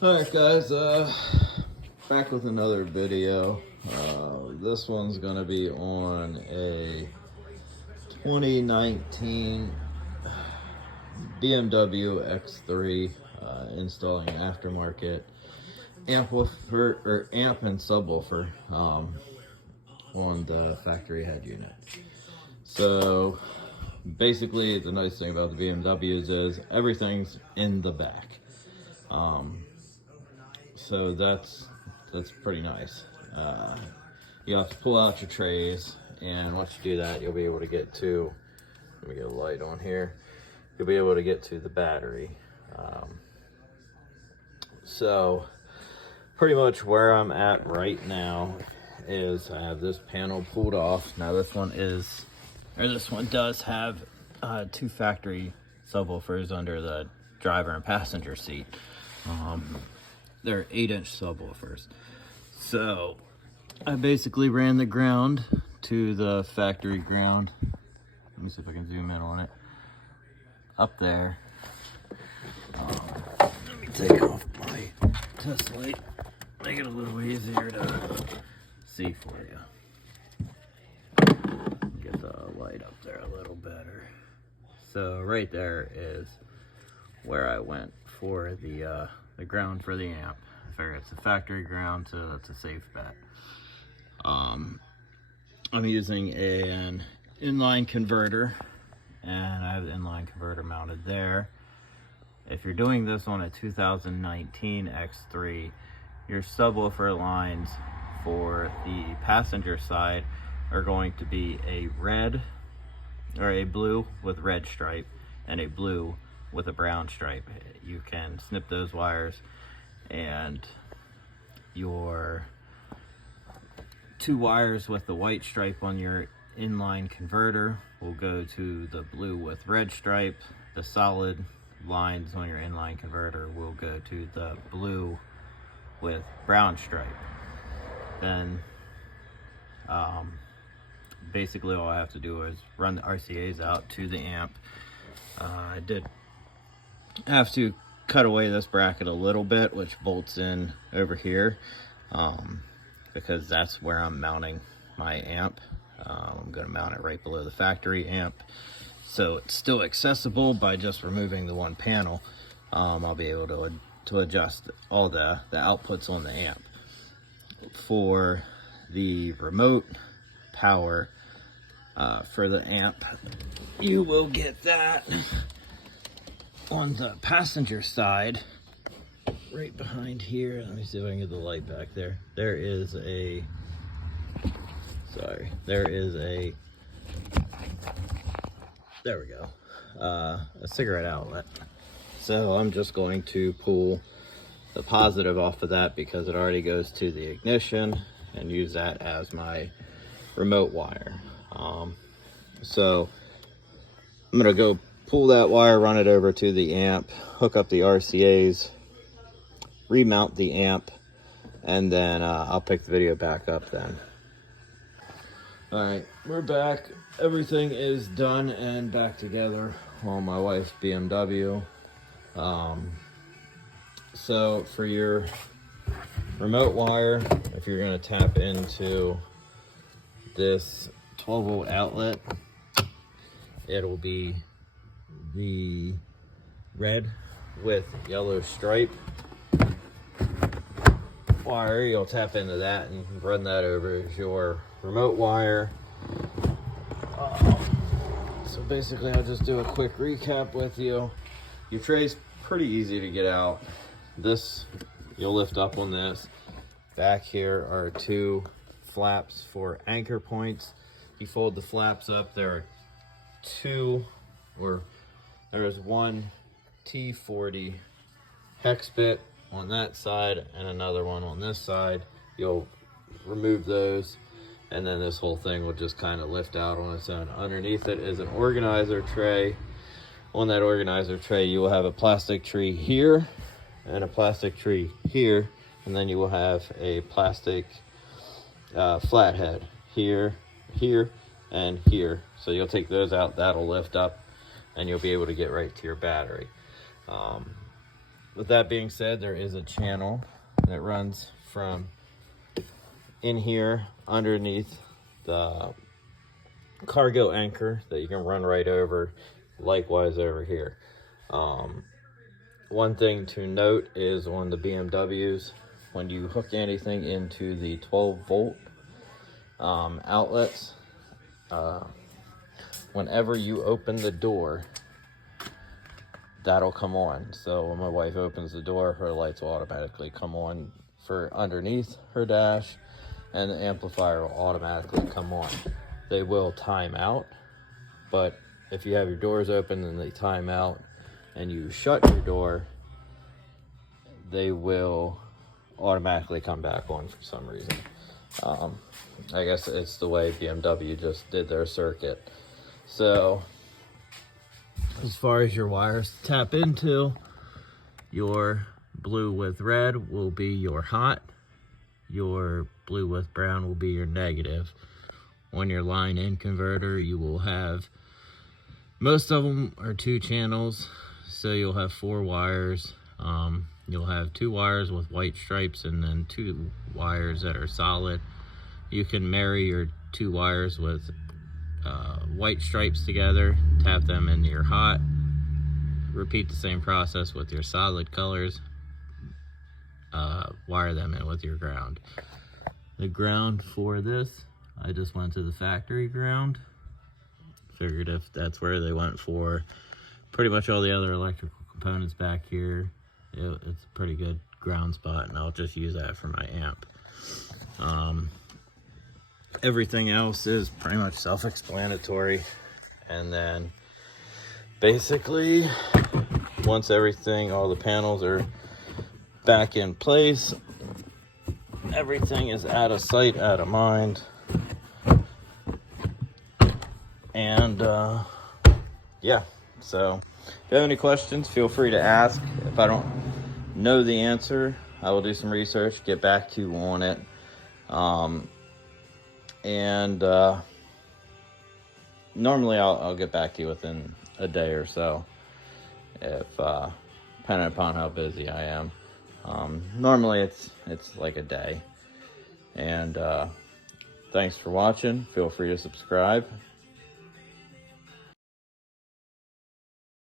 Alright guys, back with another video. This one's gonna be on a 2019 BMW X3, installing aftermarket amplifier or amp and subwoofer on the factory head unit. So basically the nice thing about the BMWs is everything's in the back. So that's pretty nice. You have to pull out your trays, and once you do that, you'll be able to get to, let me get a light on here, you'll be able to get to the battery. So pretty much where I'm at right now is I have this panel pulled off. Now this one does have two factory subwoofers under the driver and passenger seat. They're 8-inch subwoofers. So I basically ran the ground to the factory ground. Let me see if I can zoom in on it. Up there. Let me take off my test light. Make it a little easier to see for you. Get the light up there a little better. So right there is where I went for the ground for the amp. I figure it's a factory ground, so that's a safe bet. I'm using an inline converter, and I have the inline converter mounted there. If you're doing this on a 2019 X3, your subwoofer lines for the passenger side are going to be a red or a blue with red stripe and a blue with a brown stripe. You can snip those wires, and your two wires with the white stripe on your inline converter will go to the blue with red stripe. The solid lines on your inline converter will go to the blue with brown stripe. Then basically all I have to do is run the RCAs out to the amp. I did have to cut away this bracket a little bit, which bolts in over here, because that's where I'm mounting my amp. I'm going to mount it right below the factory amp, so it's still accessible by just removing the one panel. I'll be able to adjust all the outputs on the amp. For the remote power for the amp, you will get that on the passenger side, right behind here. Let me see if I can get the light back there. There is a there we go, a cigarette outlet. So I'm just going to pull the positive off of that because it already goes to the ignition, and use that as my remote wire. So I'm gonna go pull that wire, run it over to the amp, hook up the RCAs, remount the amp, and then I'll pick the video back up then. Alright, we're back. Everything is done and back together on my wife's BMW. So for your remote wire, if you're going to tap into this 12-volt outlet, it'll be the red with yellow stripe wire. You'll tap into that and run that over as your remote wire. So basically I'll just do a quick recap with you. Your tray's pretty easy to get out. This, you'll lift up on this. Back here are two flaps for anchor points. You fold the flaps up, there are there is one T40 hex bit on that side and another one on this side. You'll remove those, and then this whole thing will just kind of lift out on its own. Underneath it is an organizer tray. On that organizer tray, you will have a plastic tree here and a plastic tree here, and then you will have a plastic flathead here, here, and here. So you'll take those out, that'll lift up, and you'll be able to get right to your battery. with that being said, there is a channel that runs from in here underneath the cargo anchor that you can run right over, likewise over here. One thing to note is on the BMWs, when you hook anything into the 12 volt outlets, whenever you open the door, that'll come on. So when my wife opens the door, her lights will automatically come on for underneath her dash, and the amplifier will automatically come on. They will time out, but if you have your doors open and they time out and you shut your door, they will automatically come back on for some reason. I guess it's the way BMW just did their circuit. So as far as your wires to tap into, your blue with red will be your hot, your blue with brown will be your negative. On your line in converter, you will have, most of them are 2 channels, so you'll have 4 wires. You'll have 2 wires with white stripes and then 2 wires that are solid. You can marry your 2 wires with white stripes together, tap them into your hot, repeat the same process with your solid colors, wire them in with your ground. The ground for this, I just went to the factory ground. Figured if that's where they went for pretty much all the other electrical components back here, it's a pretty good ground spot, and I'll just use that for my amp. Everything else is pretty much self-explanatory. And then basically, once everything, all the panels are back in place, everything is out of sight, out of mind. And yeah, so if you have any questions, feel free to ask. If I don't know the answer, I will do some research, get back to you on it. Normally I'll get back to you within a day or so, if depending upon how busy I am. Normally it's like a day. And thanks for watching. Feel free to subscribe.